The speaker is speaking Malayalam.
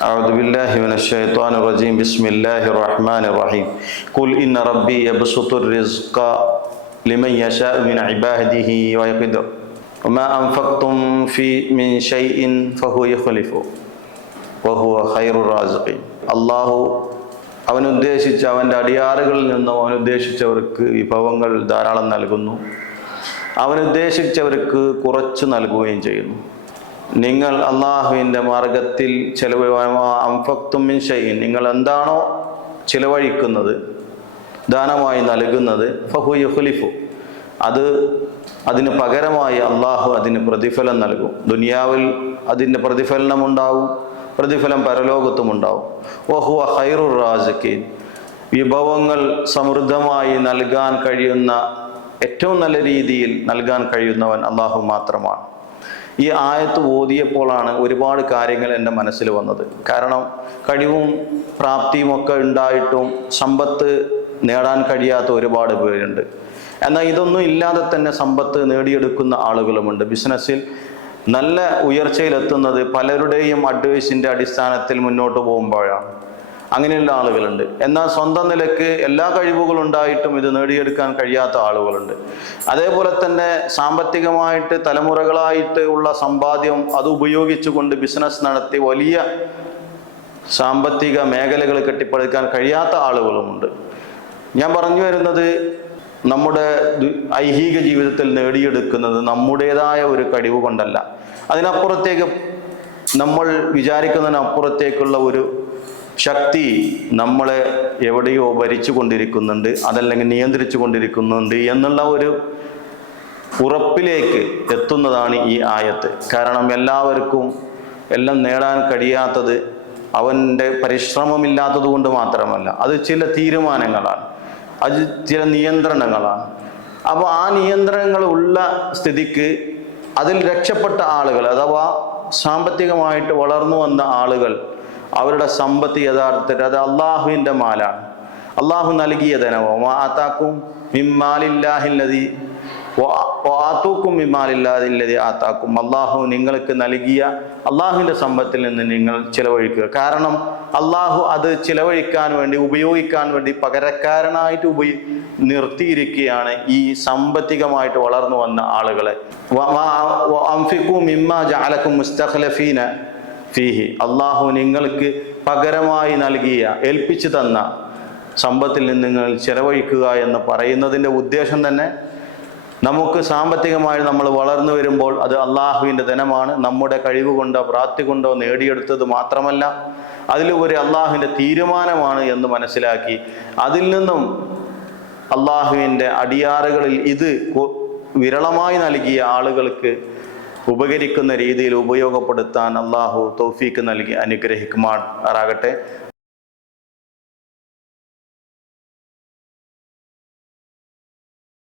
أعوذ بالله من الشيطان الرجيم بسم الله الرحمن الرحيم قل إن ربي يبسط الرزق لمن يشاء من عباده ويقدر وما أنفقتم من شيء فهو يخلفه وهو خير الرازقين അള്ളാഹു അവനുദ്ദേശിച്ച അവൻ്റെ അടിയാറുകളിൽ നിന്നും അവനുദ്ദേശിച്ചവർക്ക് വിഭവങ്ങൾ ധാരാളം നൽകുന്നു, അവനുദ്ദേശിച്ചവർക്ക് കുറച്ച് നൽകുകയും ചെയ്യുന്നു. നിങ്ങൾ അള്ളാഹുവിൻ്റെ മാർഗത്തിൽ അൻഫഖ്തും മിൻ ഷൈഇൻ, നിങ്ങൾ എന്താണോ ചിലവഴിക്കുന്നത്, ദാനമായി നൽകുന്നത്, ഫഹു യുഖ്ലിഫു, അതിന് പകരമായി അള്ളാഹു അതിന് പ്രതിഫലം നൽകും. ദുനിയാവിൽ അതിൻ്റെ പ്രതിഫലനമുണ്ടാവും, പ്രതിഫലം പരലോകത്തും ഉണ്ടാവും. വഹുവ ഖൈറുർ റാസിഖീൻ, വിഭവങ്ങൾ സമൃദ്ധമായി നൽകാൻ കഴിയുന്ന, ഏറ്റവും നല്ല രീതിയിൽ നൽകാൻ കഴിയുന്നവൻ അള്ളാഹു മാത്രമാണ്. ഈ ആയത്ത് ഓതിയപ്പോഴാണ് ഒരുപാട് കാര്യങ്ങൾ എൻ്റെ മനസ്സിൽ വന്നത്. കാരണം കഴിവും പ്രാപ്തിയും ഒക്കെ ഉണ്ടായിട്ടും സമ്പത്ത് നേടാൻ കഴിയാത്ത ഒരുപാട് പേരുണ്ട്. എന്നാൽ ഇതൊന്നും ഇല്ലാതെ തന്നെ സമ്പത്ത് നേടിയെടുക്കുന്ന ആളുകളുമുണ്ട്. ബിസിനസ്സിൽ നല്ല ഉയർച്ചയിലെത്തുന്നത് പലരുടെയും അഡ്വൈസിൻ്റെ അടിസ്ഥാനത്തിൽ മുന്നോട്ട് പോകുമ്പോഴാണ്. അങ്ങനെയുള്ള ആളുകളുണ്ട്. എന്നാൽ സ്വന്തം നിലക്ക് എല്ലാ കഴിവുകളും ഉണ്ടായിട്ടും ഇത് നേടിയെടുക്കാൻ കഴിയാത്ത ആളുകളുണ്ട്. അതേപോലെ തന്നെ സാമ്പത്തികമായിട്ട് തലമുറകളായിട്ട് ഉള്ള സമ്പാദ്യം അത് ഉപയോഗിച്ചുകൊണ്ട് ബിസിനസ് നടത്തി വലിയ സാമ്പത്തിക മേഖലകൾ കെട്ടിപ്പടുക്കാൻ കഴിയാത്ത ആളുകളുമുണ്ട്. ഞാൻ പറഞ്ഞു വരുന്നത്, നമ്മുടെ ഐഹിക ജീവിതത്തിൽ നേടിയെടുക്കുന്നത് നമ്മുടേതായ ഒരു കഴിവ് കൊണ്ടല്ല, അതിനപ്പുറത്തേക്ക് നമ്മൾ വിചാരിക്കുന്നതിനപ്പുറത്തേക്കുള്ള ഒരു ശക്തി നമ്മളെ എവിടെയോ ഭരിച്ചു കൊണ്ടിരിക്കുന്നുണ്ട്, അതല്ലെങ്കിൽ നിയന്ത്രിച്ചു കൊണ്ടിരിക്കുന്നുണ്ട് എന്നുള്ള ഒരു ഉറപ്പിലേക്ക് എത്തുന്നതാണ് ഈ ആയത്ത്. കാരണം എല്ലാവർക്കും എല്ലാം നേടാൻ കഴിയാത്തത് അവൻ്റെ പരിശ്രമമില്ലാത്തത് കൊണ്ട് മാത്രമല്ല, അത് ചില തീരുമാനങ്ങളാണ്, അത് ചില നിയന്ത്രണങ്ങളാണ്. അപ്പോൾ ആ നിയന്ത്രണങ്ങൾ ഉള്ള സ്ഥിതിക്ക് അതിൽ രക്ഷപ്പെട്ട ആളുകൾ, അഥവാ സാമ്പത്തികമായിട്ട് വളർന്നു വന്ന ആളുകൾ, അവരുടെ സമ്പത്ത് യഥാർത്ഥത്തിൽ അത് അള്ളാഹുവിൻ്റെ മാലാണ്, അള്ളാഹു നൽകിയ ധനവും. ആതാക്കും മിമ്മാലില്ലാഹില്ലദി ആതൂക്കും മിമ്മാലില്ലാഹില്ലദി ആതാക്കും, അള്ളാഹു നിങ്ങൾക്ക് നൽകിയ അള്ളാഹുവിൻ്റെ സമ്പത്തിൽ നിന്ന് നിങ്ങൾ ചിലവഴിക്കുക. കാരണം അള്ളാഹു അത് ചിലവഴിക്കാൻ വേണ്ടി, ഉപയോഗിക്കാൻ വേണ്ടി പകരക്കാരനായിട്ട് നിർത്തിയിരിക്കുകയാണ് ഈ സാമ്പത്തികമായിട്ട് വളർന്നു വന്ന ആളുകളെ. അൻഫിഖൂ മിമ്മാ ജഅലകും മുസ്തഖ്ലഫീന ഫീഹി, അള്ളാഹു നിങ്ങൾക്ക് പകരമായി നൽകിയ, ഏൽപ്പിച്ചു തന്ന സമ്പത്തിൽ നിന്ന് നിങ്ങൾ ചിലവഴിക്കുക എന്ന് പറയുന്നതിൻ്റെ ഉദ്ദേശം തന്നെ നമുക്ക് സാമ്പത്തികമായി നമ്മൾ വളർന്നു വരുമ്പോൾ അത് അള്ളാഹുവിൻ്റെ ധനമാണ്, നമ്മുടെ കഴിവ് കൊണ്ടോ പ്രാപ്തി കൊണ്ടോ നേടിയെടുത്തത് മാത്രമല്ല, അതിലുപരി അള്ളാഹുവിൻ്റെ തീരുമാനമാണ് എന്ന് മനസ്സിലാക്കി അതിൽ നിന്നും അള്ളാഹുവിൻ്റെ അടിയാറുകളിൽ ഇത് വിരളമായി നൽകിയ ആളുകൾക്ക് ഉപകരിക്കുന്ന രീതിയിൽ ഉപയോഗപ്പെടുത്താൻ അള്ളാഹു തൗഫീക്ക് നൽകി അനുഗ്രഹിക്കുമാറാകട്ടെ.